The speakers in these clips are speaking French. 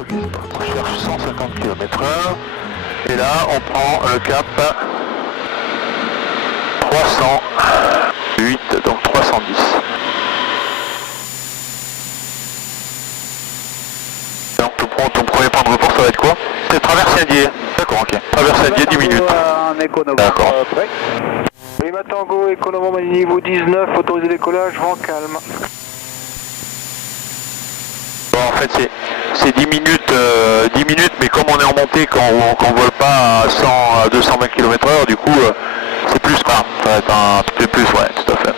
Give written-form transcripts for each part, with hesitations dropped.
Ok, on cherche 150 km/h. Et là, on prend le cap 308, donc 310. Donc ton premier point de report, ça va être quoi? C'est traverser Indier. D'accord, ok. Traverser Indier, 10 minutes. D'accord. Lima Tango, Economo niveau 19, autorisé décollage, vent calme. Bon, en fait, c'est 10 minutes, mais comme on est en montée, quand on vole pas à 100, à 220 km/h, du coup, c'est plus, quoi. Ça va être un petit peu plus, ouais, tout à fait.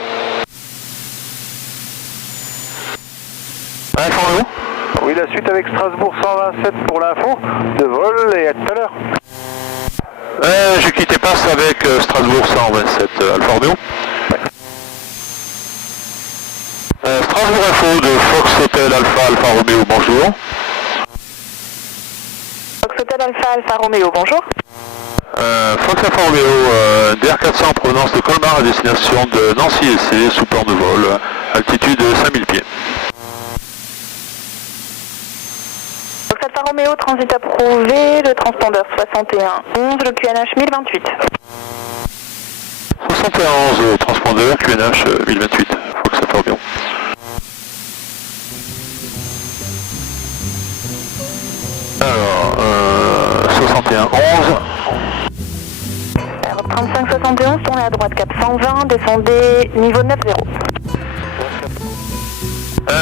Information où? Oui, la suite avec Strasbourg 127 pour l'info de vol et à tout à l'heure. Je quittais passe avec Strasbourg 127 Alfa Romeo. Strasbourg Info de Fox Hotel Alpha Romeo, bonjour. Fox Hotel Alpha Romeo, bonjour. Fox Alpha Romeo, DR400 en provenance de Colmar à destination de Nancy SC, sous plan de vol, altitude 5000 pieds. Fox Alpha Romeo, transit approuvé, le transpondeur 6111, le QNH 1028. 71 transpondeur QNH 1028, Fox Alpha Romeo. Alors, 6111. 3571, tournez à droite, cap 120, descendez niveau 90.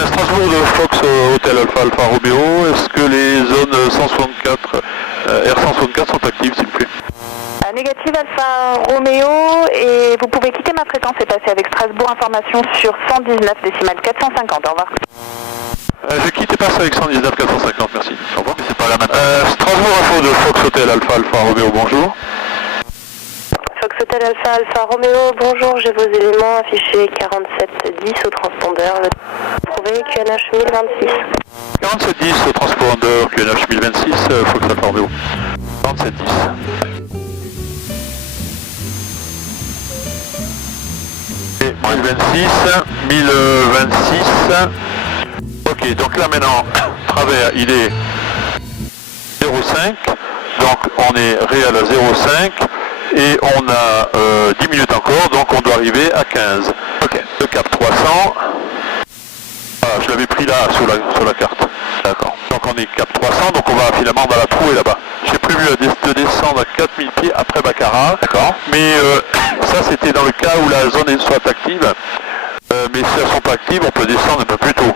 Strasbourg de Fox Hotel Alpha Romeo, est-ce que les zones 164, R164 sont actives s'il vous plaît? Négative Alpha Romeo, et vous pouvez quitter ma fréquence et passer avec Strasbourg, information sur 119 décimales 450, au revoir. Je quitte et passe avec 119 450, merci. Au revoir, mais c'est pas la même. Strasbourg Info de Fox Hotel Alpha Romeo, bonjour. Fox Hotel Alpha Romeo, bonjour, j'ai vos éléments affichés 4710 au transpondeur, le trouvé QNH 1026. 4710 au transpondeur QNH 1026, Fox Alpha Romeo. 4710. Et 1026. Ok, donc là maintenant, travers, il est 0,5, donc on est réel à 0,5, et on a 10 minutes encore, donc on doit arriver à 15. Ok, le cap 300, voilà, je l'avais pris là sur la carte. D'accord. Donc on est cap 300, donc on va finalement dans la trouée là-bas. J'ai prévu de descendre à 4000 pieds après Baccarat. D'accord. Mais ça c'était dans le cas où la zone soit active. Mais si elles sont pas actives, on peut descendre un peu plus tôt.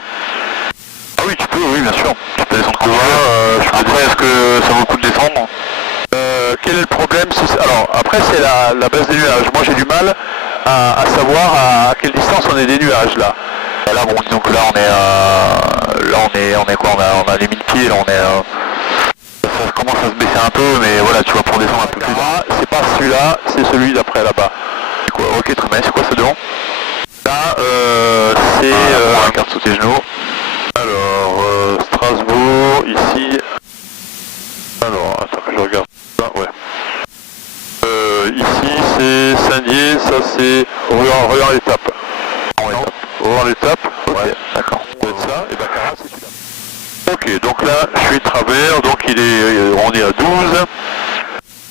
Ah oui, tu peux, oui, bien sûr. Tu peux descendre comme ça. Après, est-ce que ça vaut le coup de descendre? Quel est le problème? Alors, après, c'est la base des nuages. Moi, j'ai du mal à savoir à quelle distance on est des nuages, là. Là, bon, disons que là, on est quoi? On a les 1000 pieds, là, ça commence à se baisser un peu, mais voilà, tu vois, pour descendre un peu plus bas. C'est pas celui-là, c'est celui d'après, là-bas. C'est quoi? Ok, très bien. C'est quoi, ça devant? Là, c'est la carte sous tes genoux. Alors, Strasbourg, ici. Alors, attends que je regarde ça, ouais. Ici, c'est Saint-Dié, ça c'est Royan l'étape. Royan l'étape, ok, ouais. D'accord. Ça doit être ça, et Baccarat, c'est celui-là. Ok, donc là, je suis travers, donc on est à 12.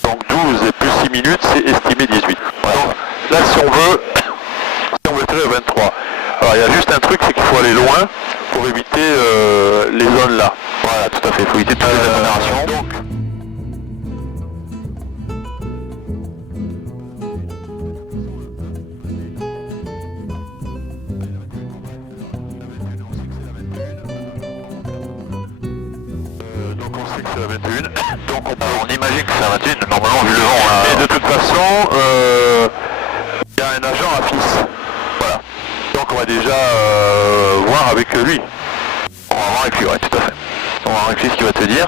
Donc 12 et plus 6 minutes, c'est estimé 18. Voilà. Donc là, si on veut tirer à 23. Alors il y a juste un truc, c'est qu'il faut aller loin pour éviter les zones là. Voilà, tout à fait, il faut éviter toutes les agglomérations. Donc on sait que c'est la 21. Donc on imagine que c'est la 21, normalement vu le vent. Mais de toute façon, il y a un agent à FIS. Voilà. Donc on va déjà voir avec lui. On va voir avec lui, ouais, tout à fait. On va voir avec lui ce qu'il va te dire.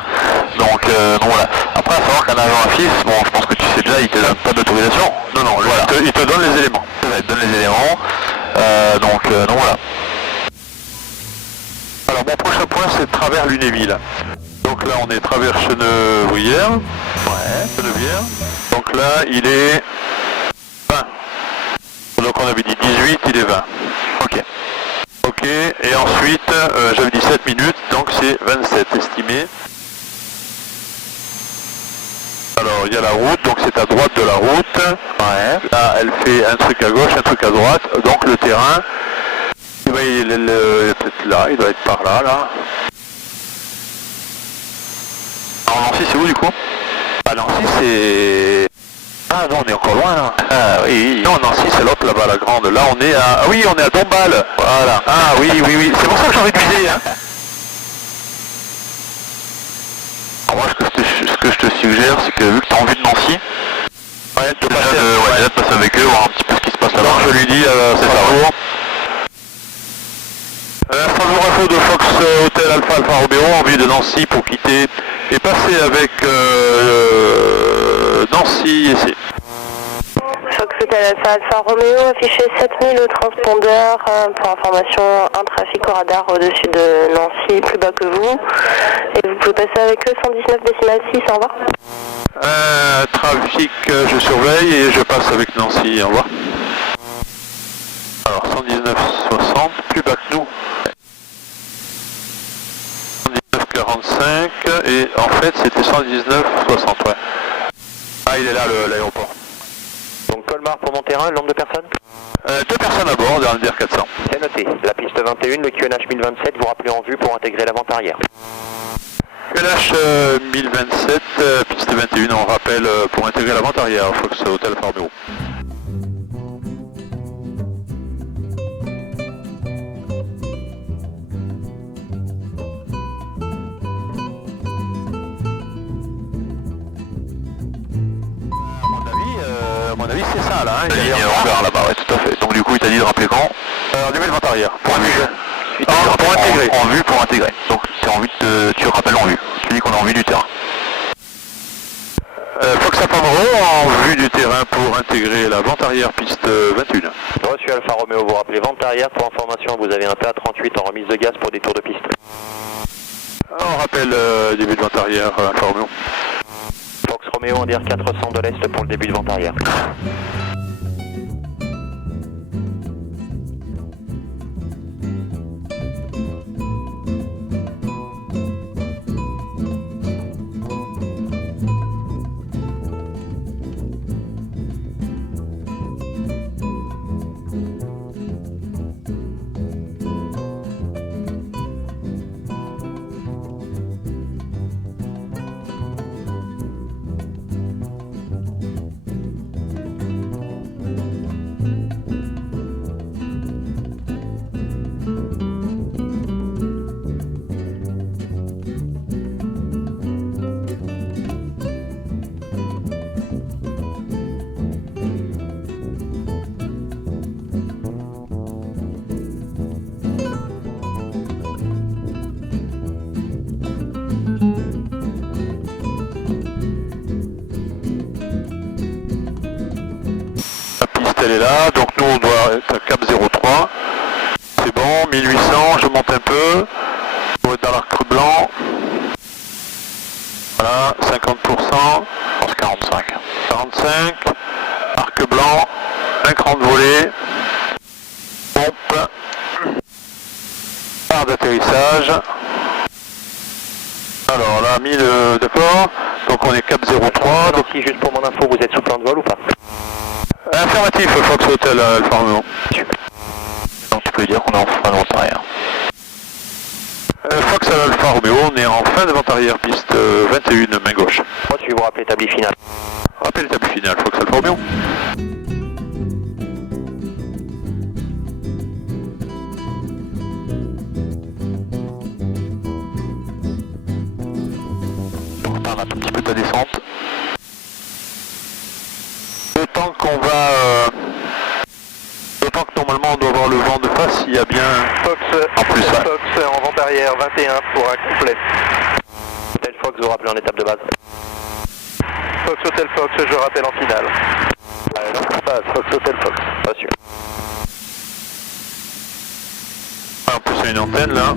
Donc voilà. Après, il va falloir qu'un agent à FIS, bon, je pense que tu sais déjà, il te donne pas d'autorisation. Non, voilà. Il te donne les éléments. Il te donne les éléments. Donc voilà. Alors mon prochain point, c'est travers Lunéville. Donc là, on est travers Chenevrières. Ouais, Chenevrières. Donc là, il est 20. Donc on avait dit 18, il est 20. Ok. Ok, Ok, et ensuite, j'avais dit 7 minutes, donc c'est 27 estimé. Alors, il y a la route, donc c'est à droite de la route. Ouais. Là, elle fait un truc à gauche, un truc à droite. Donc le terrain, il est peut-être là, il doit être par là, là. Alors, Nancy, c'est où du coup? Ah, Nancy, c'est... Ah non, on est encore loin là. Ah oui. Non, Nancy, c'est l'autre là-bas, la grande. Là, on est à... Ah oui, on est à Dombasle. Voilà. Ah oui, oui, oui. C'est pour ça que j'ai envie de viser, hein. Alors, moi, ce que je te suggère, c'est que vu que tu as envie de Nancy, ouais, de passer avec eux, voir un petit peu ce qui se passe là-bas. Je lui dis, c'est Strasbourg. Strasbourg Info de Fox Hotel Alpha Alpha Romeo en vue de Nancy pour quitter et passer avec Nancy essai. Fox Hotel Alpha Alpha Romeo, affiché 7000 au transpondeur. Pour information, un trafic au radar au-dessus de Nancy, plus bas que vous. Et vous pouvez passer avec eux 119,6, au revoir. Trafic, je surveille et je passe avec Nancy, au revoir. Alors 119,60, plus bas que nous. 119,45 et en fait c'était 119,60, ouais. Ah, il est là l'aéroport. Donc Colmar pour mon terrain, le nombre de personnes? 2 personnes à bord d'un DR 400. C'est noté. La piste 21, le QNH 1027, vous rappelez en vue pour intégrer la vente arrière. QNH 1027, piste 21, on rappelle pour intégrer la vente arrière, Fox Hotel Romeo. À mon avis c'est ça là, hein. Il y a un hangar là-bas, ouais, tout à fait. Donc du coup il t'a dit de rappeler quand en début de vente arrière, pour intégrer. Pour intégrer. En vue pour intégrer. Donc c'est en vue de, tu rappelles en vue. Tu dis qu'on est en vue du terrain. Fox Alpha Romeo en vue du terrain pour intégrer la vente arrière piste 21. Reçu Alpha Romeo, vous rappelez vente arrière pour information, vous avez un PA38 en remise de gaz pour des tours de piste. On rappelle début de vente arrière Alpha Romeo. Fox Romeo en DR 400 de l'Est pour le début de vente arrière. Elle est là, donc nous on doit être à cap 03. C'est bon, 1800, je monte un peu. On va être dans l'arc blanc. Voilà, 50%. Je pense 45. 45. Arc blanc. Un cran de volée. Pompe. Barre d'atterrissage. Alors là, 1000, d'accord. Donc on est cap 03. Donc si juste pour mon info, vous êtes sous plan de vol ou pas? Affirmatif, Fox Hotel Alpha Romeo. Donc tu peux dire qu'on est en fin de vente arrière. Fox Alpha Romeo, on est en fin de vente arrière, piste 21, main gauche. Moi, tu vous rappelez établi final. Rappel établi final, Fox Alpha Romeo. Donc t'en as un petit peu ta descente. D'autant qu'on va... D'autant que normalement on doit avoir le vent de face, il y a bien... Fox, en plus, ouais. Fox en vente arrière 21 pour un complet. Hotel Fox, vous rappelez en étape de base. Fox Hotel Fox, je rappelle en finale. Non, pas Fox Hotel Fox, pas sûr. En plus il y a une antenne là.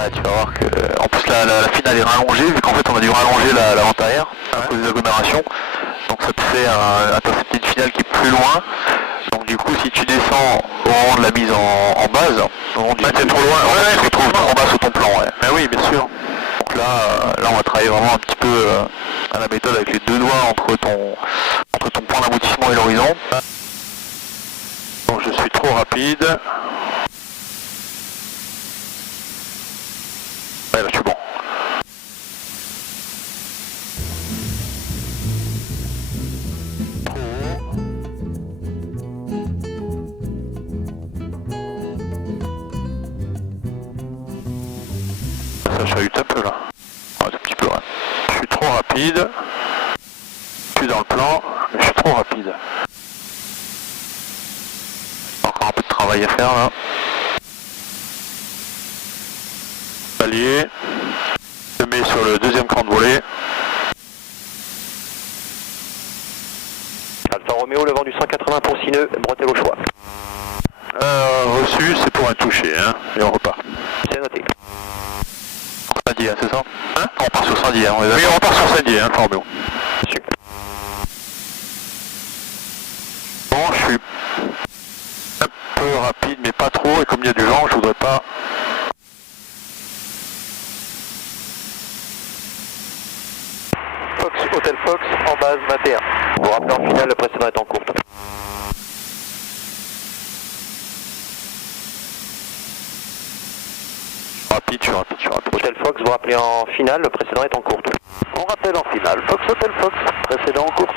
Ah, tu vas voir que... En plus, la finale est rallongée, vu qu'en fait, on a dû rallonger la vente arrière à cause des agglomérations. Donc ça te fait intercepter une finale qui est plus loin. Donc du coup, si tu descends au moment de la mise en base, au moment du t'es trop loin, tu te retrouves en bas sur ton plan. Ouais. Mais oui, bien sûr. Donc là, on va travailler vraiment un petit peu à la méthode avec les deux doigts entre ton point d'aboutissement et l'horizon. Donc je suis trop rapide. Ouais, là je suis bon. Ça chahute un peu là. Ouais, un petit peu, ouais. Je suis trop rapide. Je suis dans le plan, mais je suis trop rapide. Encore un peu de travail à faire là. Allié. Je mets sur le deuxième cran de volée. Alpha Romeo, le vent du 180 pour Sineux, Bretel au choix. Reçu, c'est pour un toucher, hein, et on repart. C'est noté. Saint-Dié, c'est ça? Hein? On part sur Saint-Dié, hein, oui, on repart sur Saint-Dié, hein, Formio. Super. Bon, je suis un peu rapide, mais pas trop, et comme il y a du vent, je voudrais pas... Fox, Hôtel Fox, en base 21. Vous rappelez en finale, le précédent est en courte. Rapide, je suis rapide. Hôtel Fox, vous rappelez en finale, le précédent est en courte. On rappelle en finale. Fox, Hôtel Fox, précédent en courte.